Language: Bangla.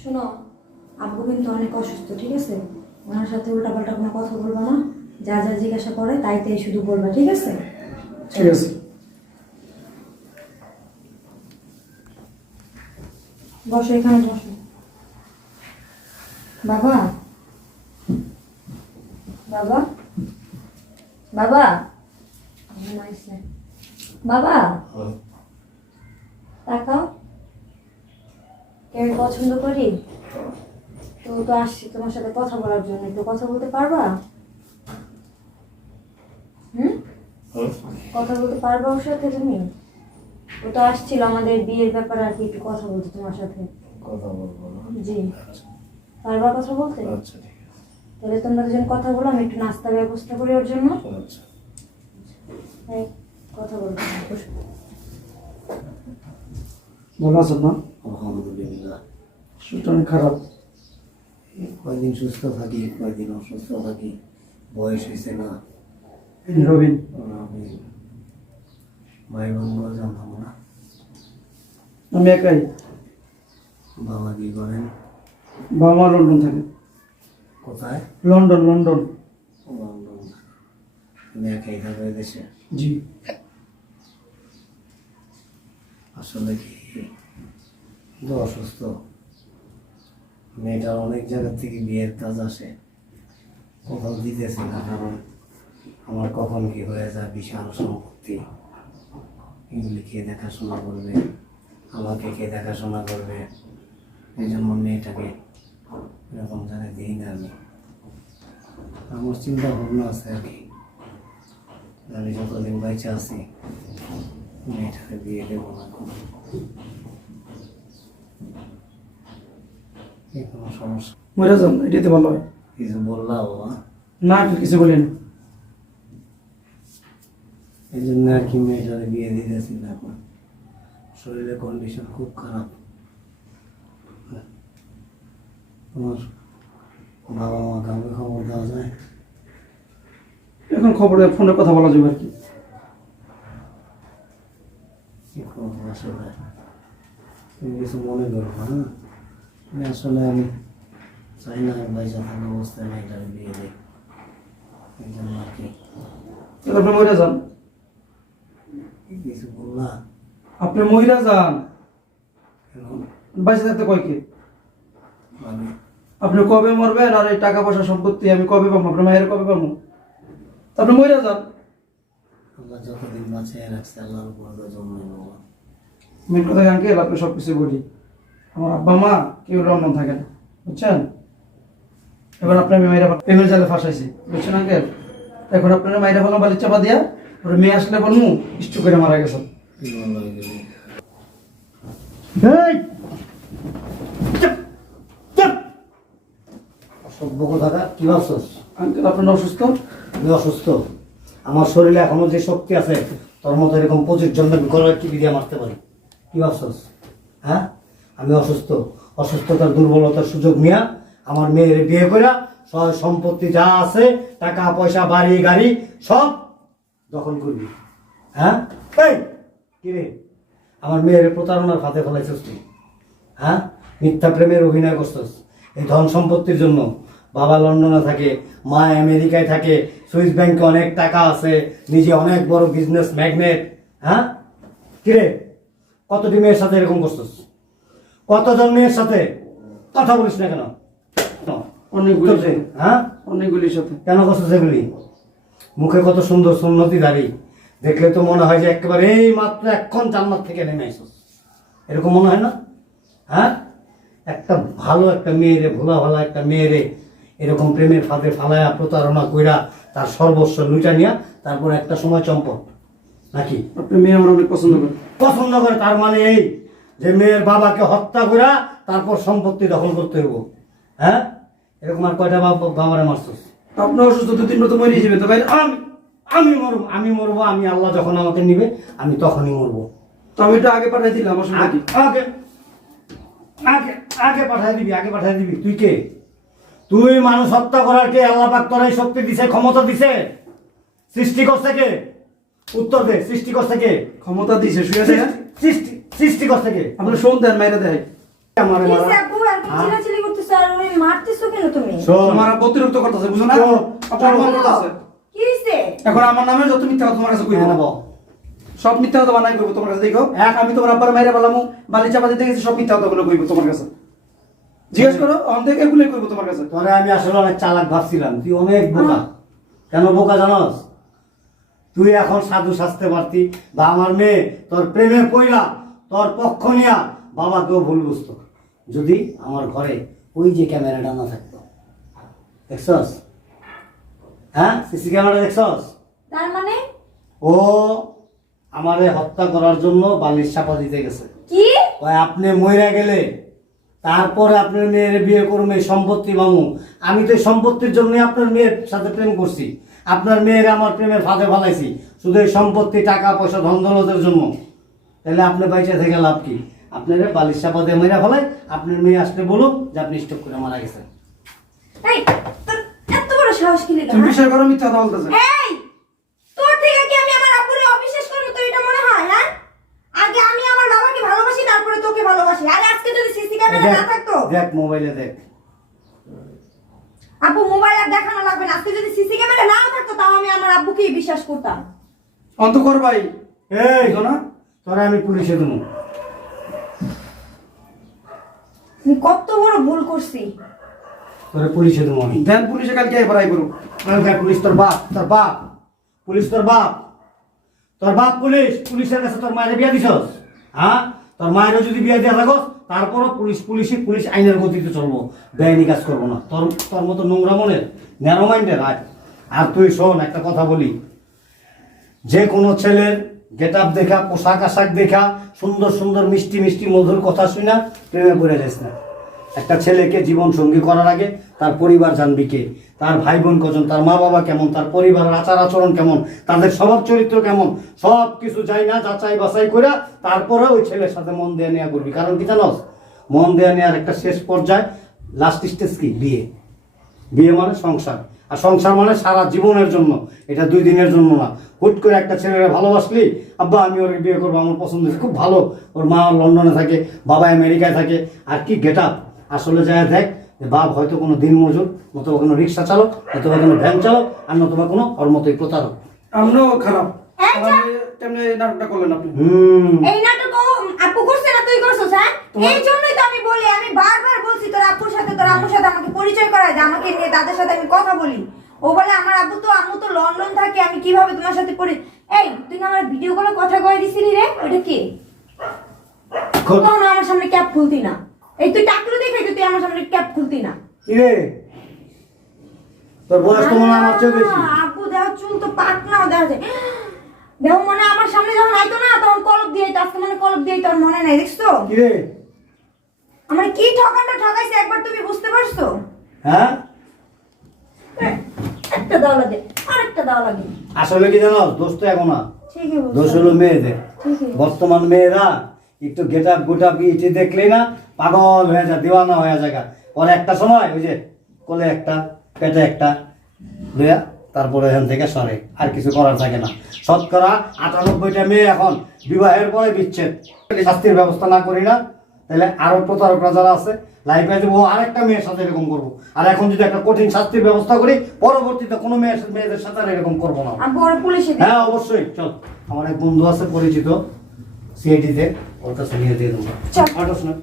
শোনো আব্বু কিন্তু অনেক অসুস্থ ঠিক আছে? ওনার সাথে উল্টাপাল্টা কোনো কথা বলব না। যা যা জিজ্ঞাসা করে তাই তাই শুধু বলবা ঠিক আছে? ঠিক আছে। বসো এখানে বসো। বাবা? বাবা? বাবা? বাবা? তাকাও। কে আমি পছন্দ করি? তো তো আসছি তোমার সাথে কথা বলার জন্য। তো কথা বলতে পারবা? হুম? কথা বলতে পারবা ওর সাথে তুমি? ও তো আসছিল আমাদের বিয়ের ব্যাপারে আর কি একটু কথা বলতে তোমার সাথে। কথা বলব জি। পারবা কথা বলতে? আচ্ছা তাহলে তোমরা দুজন কথা বলো আমি একটু নাস্তার ব্যবস্থা করি ওর জন্য। আচ্ছা কথা বলব। ভালো আছেন না আলহামদুলিল্লাহ। অনেক খারাপ। কয়দিন সুস্থ থাকি কয়দিন অসুস্থ থাকি বয়স হয়েছে না। রবিন। ভাই বোনগুলো জানতাম না। আমি একাই। বাবা কি করেন? বাবা মা লন্ডন থাকে। কোথায়? London London. লন্ডন। আমি একাই থাকবে দেশে? জি। আসলে কি কিন্তু অসুস্থ। মেয়েটার অনেক জায়গা থেকে বিয়ের কাজ আসে। কোথাও দিতেছে না, কারণ আমার কখন কি হয়ে যায়, বিশাল সম্পত্তি। এগুলি কে দেখাশোনা করবে? আমাকে কে দেখাশোনা করবে? এই জন্য মেয়েটাকে এরকম জায়গায় দিই না আমি। আমার চিন্তা ভাবনা আছে আর কি। আমি যতদিন বেঁচে আছি, মেয়েটাকে বিয়ে দেবো না। এই কোনো সমস্যা। মরে যান এটাতে ভালো। হয় কিছু বললাম বাবা। না আপনি কিছু বলেন। এই জন্য আর কি মেয়েটাকে বিয়ে দিতেছি না এখন। শরীরের কন্ডিশন খুব খারাপ। তোমার বাবা মা কাউকে খবর দেওয়া যায়? এখন খবরে ফোনে কথা বলা যাবে আর কি। কি করব আসলে? তুমি কিছু মনে করো হ্যাঁ? আসলে আমি চাই না পয়সা থাকা অবস্থায় মেয়েটাকে বিয়ে দিই। এই জন্য আর কি। আপনি মহিলা যান। কিছু বললা। আপনি মহিলা যান। বাইসে থাকতে কয় কি? আপনি কবে মরবেন আর এই টাকা পয়সা সম্পত্তি আমি কবে পাবো? আপনার মায়ের কবে পাবো? আপনি মহিলা যান। আল্লাহ যতদিন বাঁচিয়ে রাখছে আল্লাহর উপর জন্ম বাবা মেন কথা আঙ্কেল আপনি সব কিছু বলি আমার আব্বা মা কেউ লন্ডন থাকে না বুঝছেন? এবার আপনার মাইরা প্রেমের জালে ফাঁসাইছি বুঝছেন আঙ্কেল এখন আপনার মাইরা ফেলাম বালির চাপা দিয়া ওর মেয়ে আসলে বলমু ইষ্ট করে মারা গেছে। কি কি ভাবছস? আঙ্কেল আপনার অসুস্থ? অসুস্থ। আমার শরীরে এখনও যে শক্তি আছে তোর মতো এরকম পঁচিশ জনের গলায় টিপি দিয়ে মারতে পারি? কি ভাবছস? হ্যাঁ? আমি অসুস্থ। অসুস্থতার দুর্বলতার সুযোগ নিয়ে আমার মেয়ের বিয়ে করে সব সম্পত্তি যা আছে, টাকা, পয়সা, বাড়ি, গাড়ি, সব দখল করবি। হ্যাঁ? এই কিরে আমার মেয়ের প্রতারণার ফাঁদে ফেলাইছিস তুই। হ্যাঁ? মিথ্যা প্রেমের অভিনয় করছিস। এই ধন সম্পত্তির জন্য বাবা লন্ডনে থাকে, মা আমেরিকায় থাকে, সুইস ব্যাংকে অনেক টাকা আছে, নিজে অনেক বড় বিজনেস ম্যাগনেট। হ্যাঁ? কিরে কতটি মেয়ের সাথে এরকম করছিস? কতজন মেয়ের সাথে? কথা বলিস না কেন? অনেকগুলি হ্যাঁ? অনেকগুলির সাথে। কেন করছিস এগুলি মুখে কত সুন্দর সুন্নতি দাড়ি। দেখলে তো মনে হয় যে একেবারে এই মাত্র এক্ষণ জান্নাত থেকে নেমে আসছিস এরকম মনে হয় না? হ্যাঁ? একটা ভালো একটা মেয়েরে ভোলা ভালা একটা মেয়েরে এরকম প্রেমের ফাঁদে ফালায়া প্রতারণা কইরা তার সর্বস্ব লুটা নিয়া তারপর একটা সময় চম্পট। নাকি? আপনি মেয়ে আমার অনেক পছন্দ করেন। পছন্দ করে তার মানে এই যে মেয়ের বাবাকে হত্যা করা তারপর সম্পত্তি দখল করতে হইব। হ্যাঁ? এরকম আর কয়টা বাবা বাবারে মারছিস? আপনার অসুস্থ দু তিন তো মরে যাবে তো ভাই। আমি আমি মরবো আমি মরবো আমি আল্লাহ যখন আমাকে নিবে আমি তখনই মরবো। তো আমি এটা আগে পাঠিয়ে দিলাম আগে আগে আগে পাঠাই দিবি আগে পাঠাই দিবি। তুই কে? তুই মানুষ হত্যা করার কে? আল্লাহ পাক তোর এই শক্তি দিছে ক্ষমতা দিছে? সৃষ্টি করছে কে? উত্তর দে সৃষ্টি করছে কে? ক্ষমতা দিছে শুয়ে আছে সৃষ্টি সৃষ্টি করছে কে? আপনি শোন দেন মাইরা দেয় আমারে মারা। কিসে আব্বু আর চিল্লাচিল্লি করতেছো আর ওই মারতেছো কেন তুমি? শোন। তোমার করতেছে বুঝো না? তো, অপমান করতেছে? কি হইছে? এখন আমার নামে যত মিথ্যা তোমার কাছে কইব। হ্যাঁ, না বল। সব মিথ্যা কথা বানাই তোমার কাছে দেখো। এক আমি তোমার আব্বার মাইরে বললাম বালি চাপা দিতে গেছি সব মিথ্যা কথাগুলো কইব তোমার কাছে। জিজ্ঞেস করো অন থেকে এগুলোই কইব তোমার কাছে। তোরে আমি আসলে অনেক চালাক ভাবছিলাম তুই অনেক বোকা। কেন বোকা জানস? তুই এখন সাধু সাজতে পারতি বা আমার মেয়ে তোর প্রেমে পইরা তোর পক্ষ নিয়া বাবাকেও ভুল বুঝতো যদি আমার ঘরে ওই যে ক্যামেরাটা না থাকতো। দেখছস? হ্যাঁ? সিসি ক্যামেরা দেখছস? তার মানে? ও আমারে হত্যা করার জন্য বালির চাপা দিতে গেছে। কি? ওই আপনি মইরা গেলে তারপরে আপনার মেয়ের বিয়ে করবে সম্পত্তি মামু। আমি তো এই সম্পত্তির জন্য আপনার মেয়ের সাথে প্রেম করছি। আপনার মেয়ের আমার প্রেমের ফাঁদে ফালাইছি। শুধু এই সম্পত্তি টাকা পয়সা ধন জন্য। তাহলে আপনি বাইচে থেকে লাভ কি? আপনার বালিশ চাপা দিয়ে মেয়েরা ফেলায় আপনার মেয়ে আসলে বলুন যে আপনি স্টক করে মারা গেছেন। এই তোর এত বড় সাহস কি লেগে? তুমি বিষয় করো মিথ্যা কথা বলতেছে। এই তোর থেকে কি আমি আমার আব্বুরে অবিশ্বাস করব? তো এটা মনে হয় আগে আমি আমার বাবাকে ভালোবাসি তারপরে তোকে ভালোবাসি। আরে আজকে যদি সিসি ক্যামেরা না থাকতো? দেখ মোবাইলে দেখ। আব্বু মোবাইল আর দেখানো লাগবে না। আজকে যদি সিসি ক্যামেরা নাও থাকতো তাও আমি আমার আব্বুকেই বিশ্বাস করতাম। অন্ত কর ভাই এই বুঝো না তোরা আমি পুলিশে দেবো। আমি কত বড় ভুল করছি। তোরা পুলিশে দেবো আমি। দেন পুলিশে কালকে এবার আই করো। পুলিশ তোর বাপ তোর বাপ পুলিশ তোর বাপ। তোর বাপ পুলিশ পুলিশের কাছে তোর মায়ের বিয়া দিছস? হ্যাঁ? তোর মায়েরও যদি বিয়া দিয়া থাকস তারপরও পুলিশ পুলিশে পুলিশ আইনের গতিতে চলবো। বেআইনি কাজ করব না। তোর তোর মতো নোংরা মনের ন্যারো মাইন্ডের আর আর তুই শোন একটা কথা বলি। যে কোনো ছেলের গেট আপ দেখা, পোশাক আশাক দেখা, সুন্দর সুন্দর মিষ্টি মিষ্টি মধুর কথা শুনা, প্রেমে পড়ে যাস না। একটা ছেলেকে জীবন সঙ্গী করার আগে তার পরিবার জানবি কে? তার ভাই বোন কজন? তার মা বাবা কেমন? তার পরিবারের আচার আচরণ কেমন? তাদের স্বভাব চরিত্র কেমন? সব কিছু যাই না, যাচাই বাছাই করে তারপরে ওই ছেলের সাথে মন দেয়া নেওয়া করবি। কারণ কি জানোস? মন দেয়া নেওয়ার একটা শেষ পর্যায়ে লাস্ট স্টেজ কি? বিয়ে। বিয়ে মানে সংসার। আর সংসার মানে সারা জীবনের জন্য। এটা দুই দিনের জন্য না। হুট করে একটা ছেলেকে ভালোবাসলি আব্বা আমি ওর বিয়ে করব আমার পছন্দ খুব ভালো। ওর মা লন্ডনে থাকে বাবা আমেরিকায় থাকে। আর কি গেট আপ আসলে যায় দেখ যে বাপ হয়তো কোনো দিন মজুর নতুবা কোনো রিক্সা চালক নতুবা কোনো ভ্যান চালক আর নতুবা কোনো ওর মতোই প্রতারক। আমরাও খারাপ। তেমনি এই নাটকটা করলেন আপনি। হুম। এই নাটক আপু করছে তুই করছিস হ্যাঁ? এই জন্যই তো আমি বলি আমি বারবার বলছি তোর আপুর সাথে তোর আম্মুর সাথে আমাকে পরিচয় করায় দে আমাকে নিয়ে তাদের সাথে আমি কথা বলি। ও বলে আমার আব্বু তো আম্মু তো লন্ডন থাকে আমি কীভাবে তোমার সাথে পরি এই তুই না আমার ভিডিও কলে কথা কয়ে দিছিলি রে? ওটা কি? খোল। তখন আমার সামনে ক্যাপ খুলতি না। এই তুই টাকলু দেখে তুই আমার সামনে ক্যাপ খুলতি না। কিরে? তোর বয়স তো মনে আমার চেয়ে বেশি। আব্বু দেহ চুল তো পাকনাও দেখা যায় দেহ মনে হয় আমার সামনে যখন আইতো না তখন কলপ দিয়ে আজকে মানে কলপ দিয়ে তোর মনে নাই দেখছ? কিরে? আমার কি ঠকানটা ঠকাইছে একবার তুমি বুঝতে পারছ? হ্যাঁ? একটা দাও লাগে আরেকটা দাও লাগে। আসলে কি জানো দোষ তো এখন। না ঠিকই দোষ হলো মেয়েদের। বর্তমান মেয়েরা একটু গেট আপ গুটাপ ইটি দেখলেই না পাগল হয়ে যায় দিওয়ানা হয়ে যায় পরে একটা সময় ওই যে কোলে একটা পেটে একটা দেয়া তারপরে এখান থেকে সরে। আর কিছু করার থাকে না। শতকরা আটানব্বইটা মেয়ে এখন বিবাহের পরে বিচ্ছেদ। শাস্তির ব্যবস্থা না করি না তাহলে আরও প্রতারকরা যারা আছে লাইফে যে ও আরেকটা মেয়ের সাথে এরকম করব। আর এখন যদি একটা কঠিন শাস্তির ব্যবস্থা করি পরবর্তীতে কোনো মেয়ের মেয়েদের সাথে আর এরকম করব না। হ্যাঁ অবশ্যই। চল। আমার এক বন্ধু আছে পরিচিত সিআইটিতে ওর কাছে নিয়ে দিয়ে দেবো।